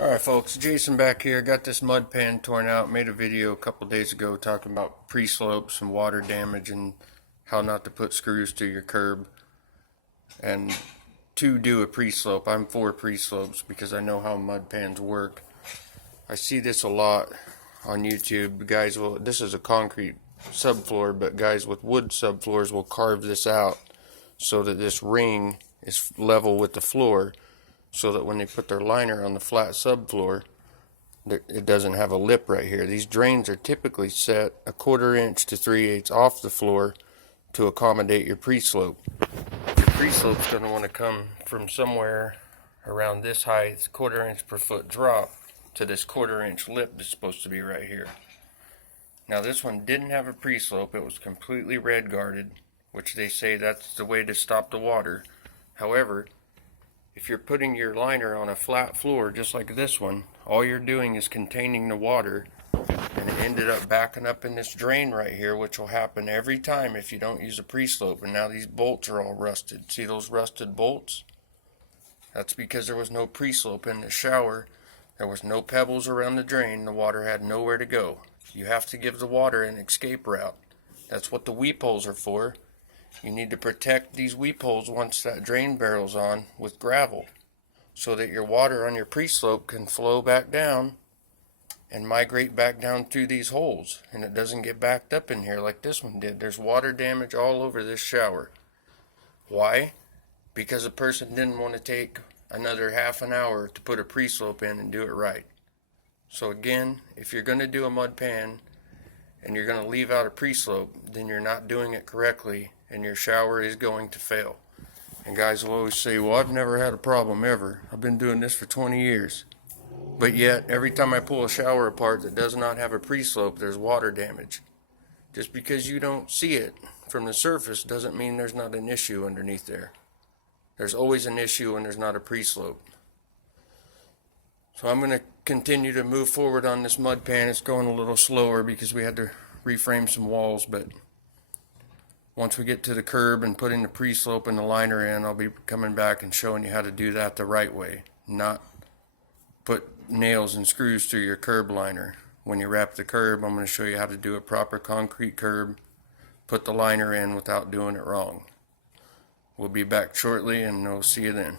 Alright folks, Jason back here. Got this mud pan torn out. Made a video a couple days ago talking about pre-slopes and water damage and how not to put screws to your curb and to do a pre-slope. I'm for pre-slopes because I know how mud pans work. I see this a lot on YouTube. Guys will, this is a concrete subfloor, but guys with wood subfloors will carve this out so that this ring is level with the floor, so that when they put their liner on the flat subfloor, it doesn't have a lip right here. These drains are typically set a 1/4 inch to 3/8 off the floor to accommodate your pre-slope. Your pre-slope's going to want to come from somewhere around this height, 1/4 inch per foot drop, to this 1/4 inch lip that's supposed to be right here. Now this one didn't have a pre-slope. It was completely red guarded, which they say that's the way to stop the water. However, if you're putting your liner on a flat floor just like this one, all you're doing is containing the water, and it ended up backing up in this drain right here, which will happen every time if you don't use a pre-slope. And now these bolts are all rusted. See those rusted bolts? That's because there was no pre-slope in the shower. There was no pebbles around the drain. The water had nowhere to go. You have to give the water an escape route. That's what the weep holes are for. You need to protect these weep holes once that drain barrel's on with gravel, so that your water on your pre-slope can flow back down and migrate back down through these holes, and it doesn't get backed up in here like this one did. There's water damage all over this shower. Why? Because a person didn't want to take another half an hour to put a pre-slope in and do it right. So again, if you're going to do a mud pan and you're going to leave out a pre-slope, then you're not doing it correctly, and your shower is going to fail. And guys will always say, well, I've never had a problem ever. I've been doing this for 20 years. But yet, every time I pull a shower apart that does not have a pre-slope, there's water damage. Just because you don't see it from the surface doesn't mean there's not an issue underneath there. There's always an issue when there's not a pre-slope. So I'm going to continue to move forward on this mud pan. It's going a little slower because we had to reframe some walls, but once we get to the curb and putting the pre-slope and the liner in, I'll be coming back and showing you how to do that the right way, not put nails and screws through your curb liner. When you wrap the curb, I'm going to show you how to do a proper concrete curb, put the liner in without doing it wrong. We'll be back shortly, and we'll see you then.